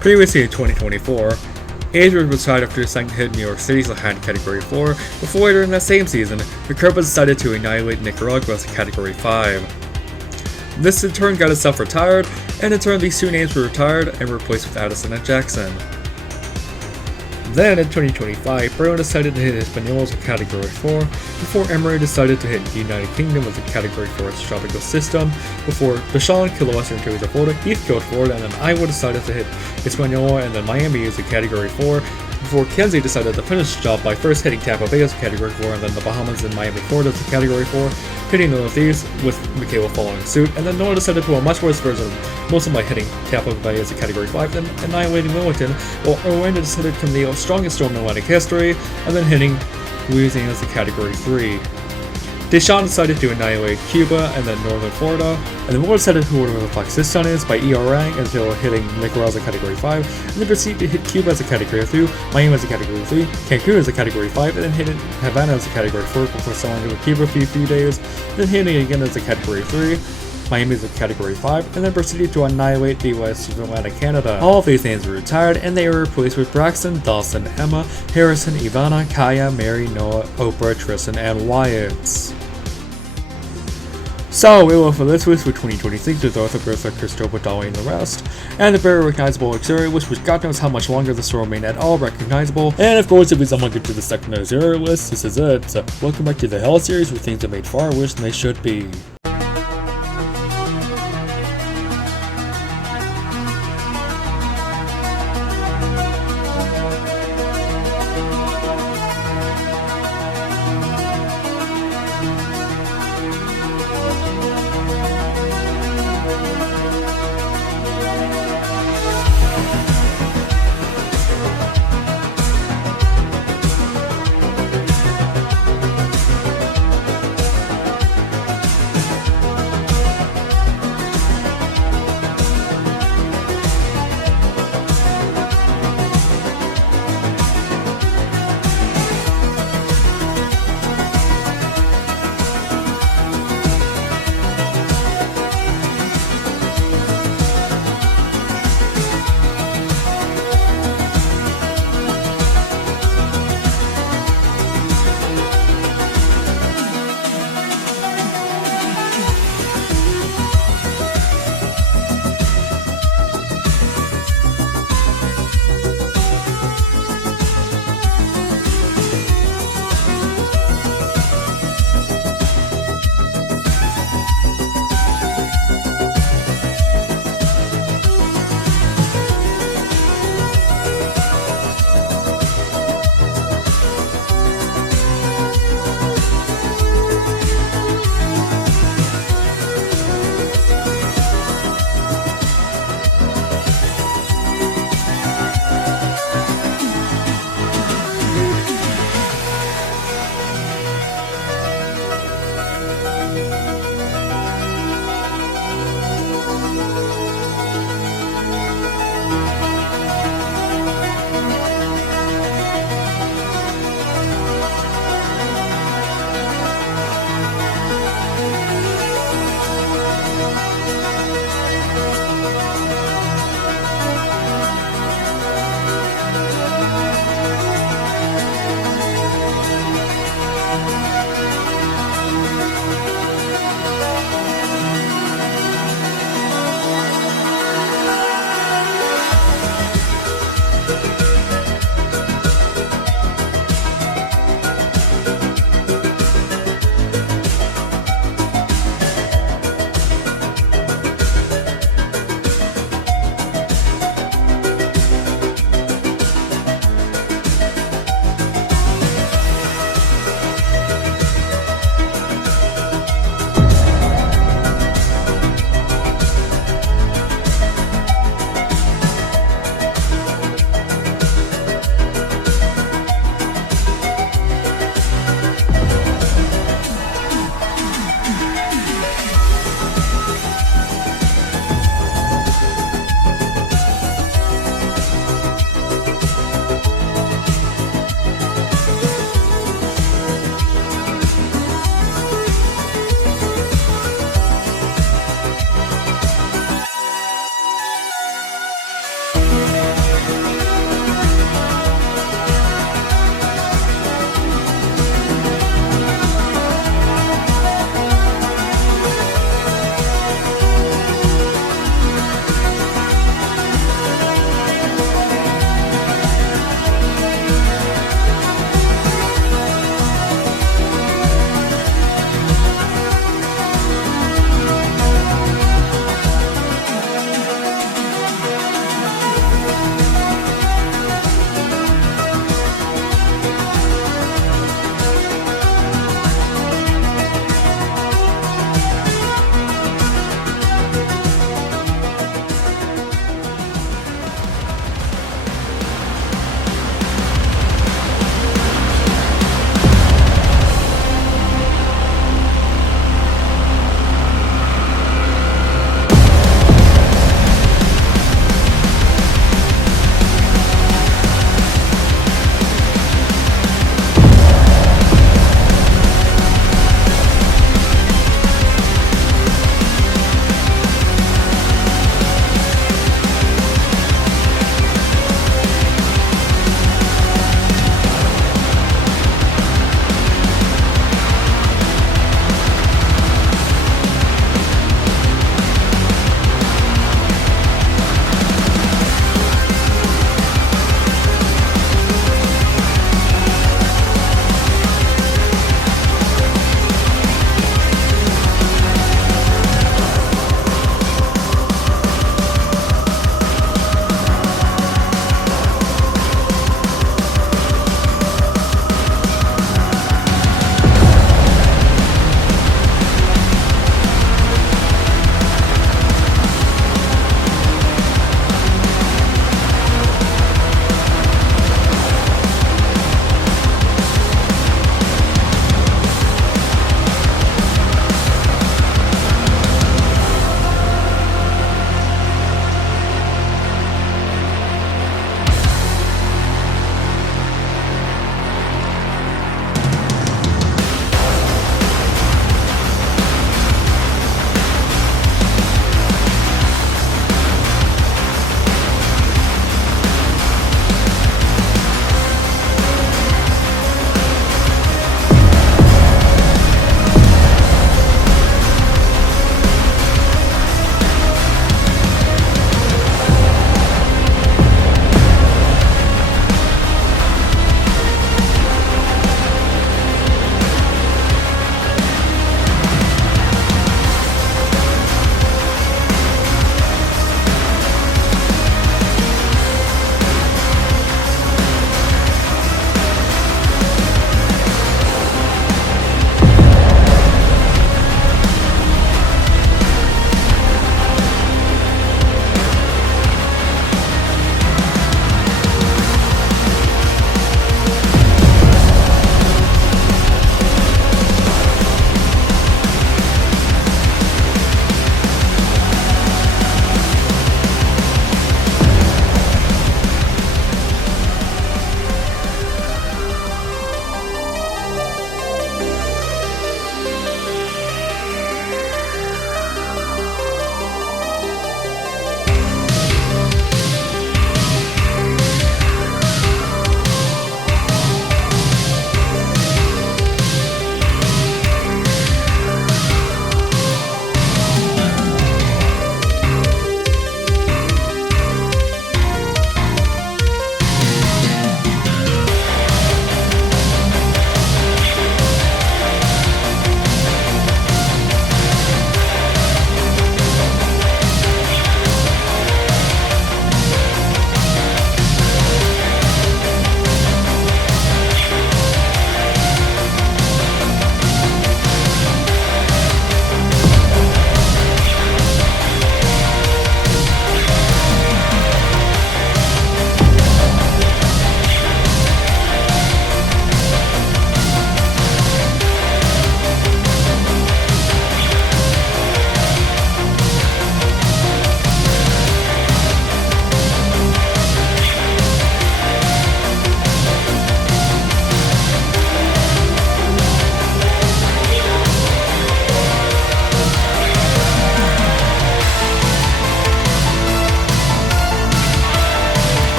Previously in 2024, Andrew was retired after his second hit in New York City, so had Category 4, before later in that same season, the Carpenter decided to annihilate Nicaragua as a Category 5. This in turn got itself retired, and in turn these two names were retired and replaced with Addison and Jackson. Then in 2025, Brut decided to hit Hispaniola as a Category 4, before Emery decided to hit the United Kingdom as a Category 4 tropical system, before Deshaun Kilowatt into Florida, Heath killed Florida, and then Iowa decided to hit Hispaniola, and then Miami as a Category 4, before Kenzie decided to finish the job by first hitting Tampa Bay as a Category 4, and then the Bahamas and Miami, Florida as a Category 4, hitting the Northeast with Michaela following suit, and then Noah decided to pull a much worse version, mostly by hitting Tampa Bay as a Category 5, then annihilating Wilmington, while Orlando decided to become the strongest storm in Atlantic history, and then hitting Louisiana as a Category 3. Deshaun decided to annihilate Cuba and then Northern Florida, and then Moore decided who the fuck this sun is by ERA until hitting Nicaragua as a Category 5, and then proceeded to hit Cuba as a Category 2, Miami as a Category 3, Cancun as a Category 5, and then hitting Havana as a Category 4 before selling to Cuba for a few days, then hitting again as a Category 3, Miami is a Category 5, and then proceeded to annihilate the West of Atlantic Canada. All of these names were retired, and they were replaced with Braxton, Dawson, Emma, Harrison, Ivana, Kaya, Mary, Noah, Oprah, Tristan, and Wyatt. So, we will for this week for 2026 with Arthur, Bertha, Christopher, Dolly, and the rest, and the very recognizable exterior, which God knows how much longer this will remain at all recognizable, and of course if it's someone get to the second exterior list, this is it. So, welcome back to the Hell series where things are made far worse than they should be.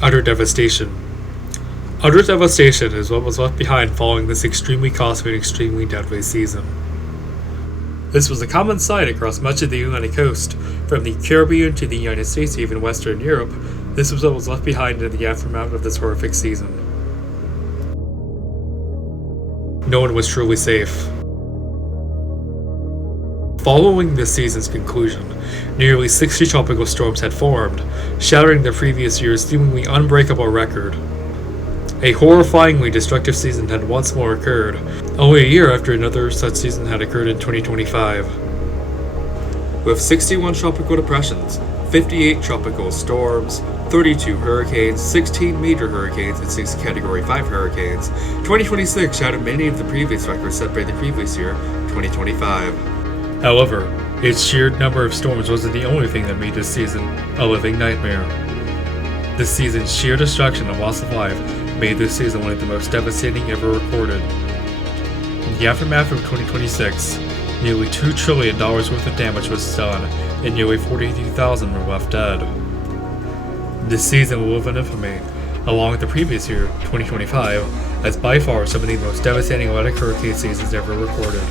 Utter devastation. Utter devastation is what was left behind following this extremely costly and extremely deadly season. This was a common sight across much of the Atlantic coast, from the Caribbean to the United States to even Western Europe. This was what was left behind in the aftermath of this horrific season. No one was truly safe. Following this season's conclusion, nearly 60 tropical storms had formed, shattering the previous year's seemingly unbreakable record. A horrifyingly destructive season had once more occurred, only a year after another such season had occurred in 2025. With 61 tropical depressions, 58 tropical storms, 32 hurricanes, 16 major hurricanes, and 6 Category 5 hurricanes, 2026 shattered many of the previous records set by the previous year, 2025. However, its sheer number of storms wasn't the only thing that made this season a living nightmare. This season's sheer destruction and loss of life made this season one of the most devastating ever recorded. In the aftermath of 2026, nearly $2 trillion worth of damage was done, and nearly 43,000 were left dead. This season will live in infamy, along with the previous year, 2025, as by far some of the most devastating Atlantic hurricane seasons ever recorded.